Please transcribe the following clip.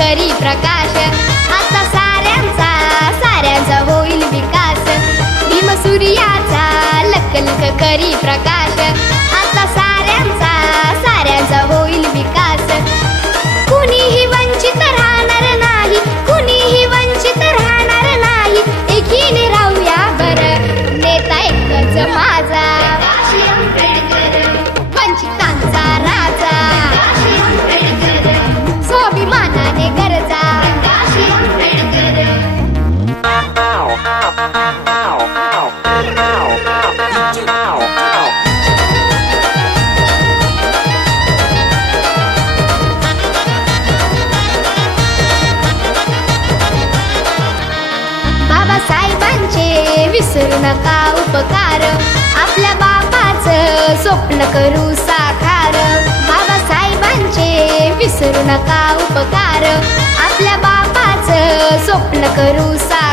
करी प्रकाश बाबासाहेबांचे विसरू नका उपकार. आपल्या बापाचं स्वप्न करू साकार. बाबासाहेबांचे विसरू नका उपकार. आपल्या बापाचं स्वप्न करू साकार.